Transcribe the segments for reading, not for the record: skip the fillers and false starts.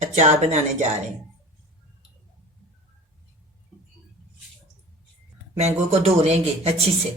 अचार बनाने जा रहे हैं। मैंगो को धो लेंगे अच्छी से।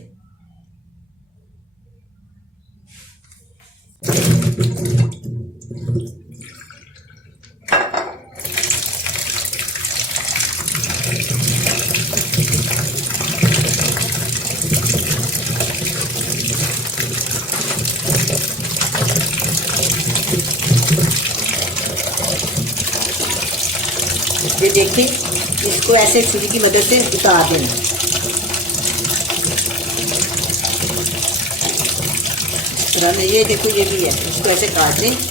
ये देखिए, इसको ऐसे छुरी की मदद से उतार देना। पुराना ये देखो, ये भी है, इसको ऐसे काट दें।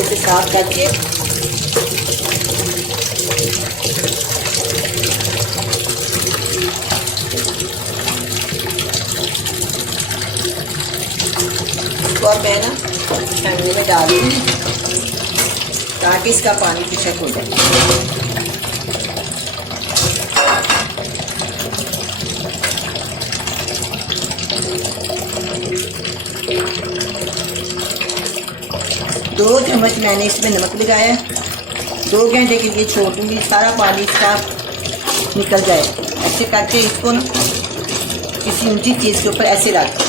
इसे साफ करके इसको अब मैं ना छन्नी में डाल दूँगी ताकि इसका पानी खिसक हो जाए। दो चम्मच मैंने इसमें नमक लगाया। 2 घंटे के लिए छोड़ दूँगी, सारा पानी इसका निकल जाए। ऐसे करके इसको ना किसी ऊंची चीज़ के ऊपर ऐसे रख।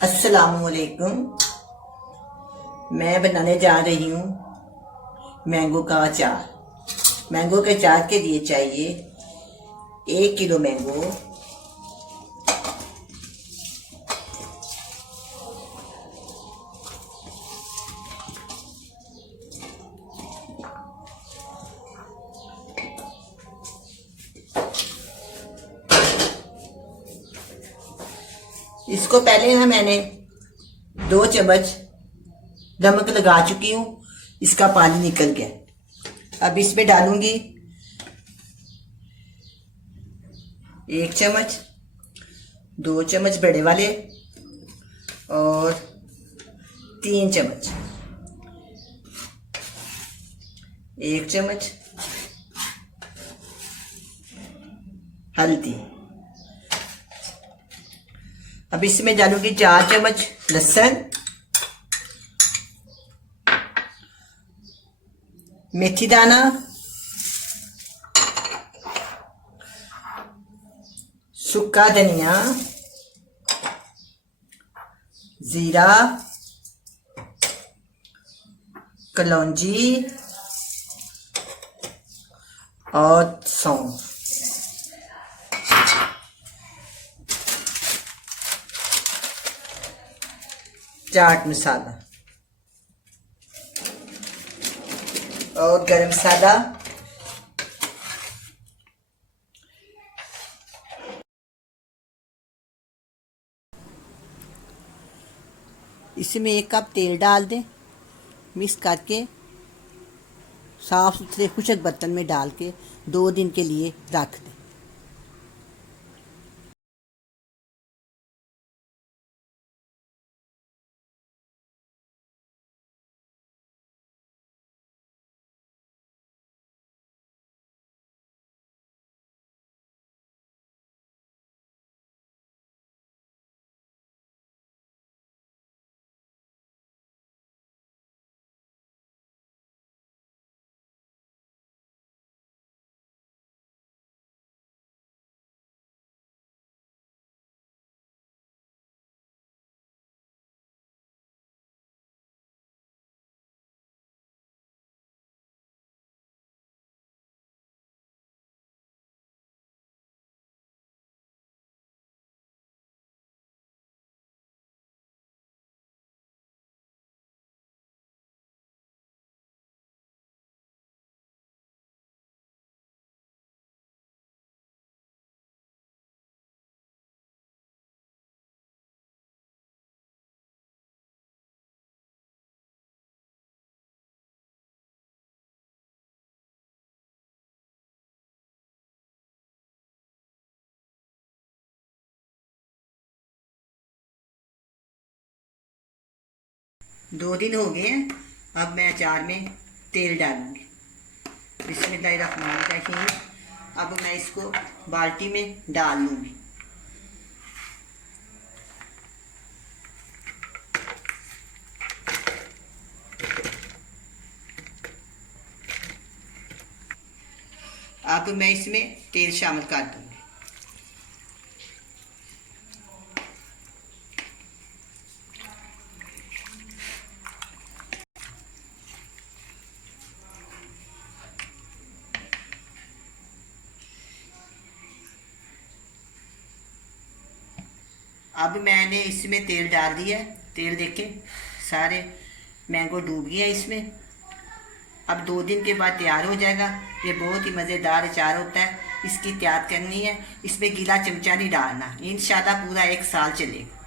अस्सलामुअलैकुम। मैं बनाने जा रही हूँ मैंगो का अचार। मैंगो के अचार के लिए चाहिए 1 किलो मैंगो, इसको पहले ना मैंने 2 चम्मच नमक लगा चुकी हूँ, इसका पानी निकल गया। अब इसमें डालूंगी 1 चम्मच, 2 चम्मच बड़े वाले और 3 चम्मच, 1 चम्मच हल्दी। अब इसमें डालूंगी 4 चम्मच लहसुन, मेथी दाना, सूखा धनिया, जीरा, कलौंजी और सौंफ। चाट मसाला और गरम मसाला। इसमें 1 कप तेल डाल दें, मिक्स करके साफ सुथरे खुशक बर्तन में डाल के 2 दिन के लिए रख दें। 2 दिन हो गए हैं। अब मैं अचार में तेल डालूंगी। बिस्मिल्लाहिर्रहमानिर्रहीम। अब मैं इसको बाल्टी में डाल लूँगी। अब मैं इसमें तेल शामिल कर दूँगी। अब मैंने इसमें तेल डाल दिया है। तेल देखें सारे मैंगो डूब गए हैं इसमें। अब 2 दिन के बाद तैयार हो जाएगा। ये बहुत ही मज़ेदार अचार होता है। इसकी तैयार करनी है। इसमें गीला चमचा नहीं डालना। इंशाल्लाह पूरा 1 साल चलेगा।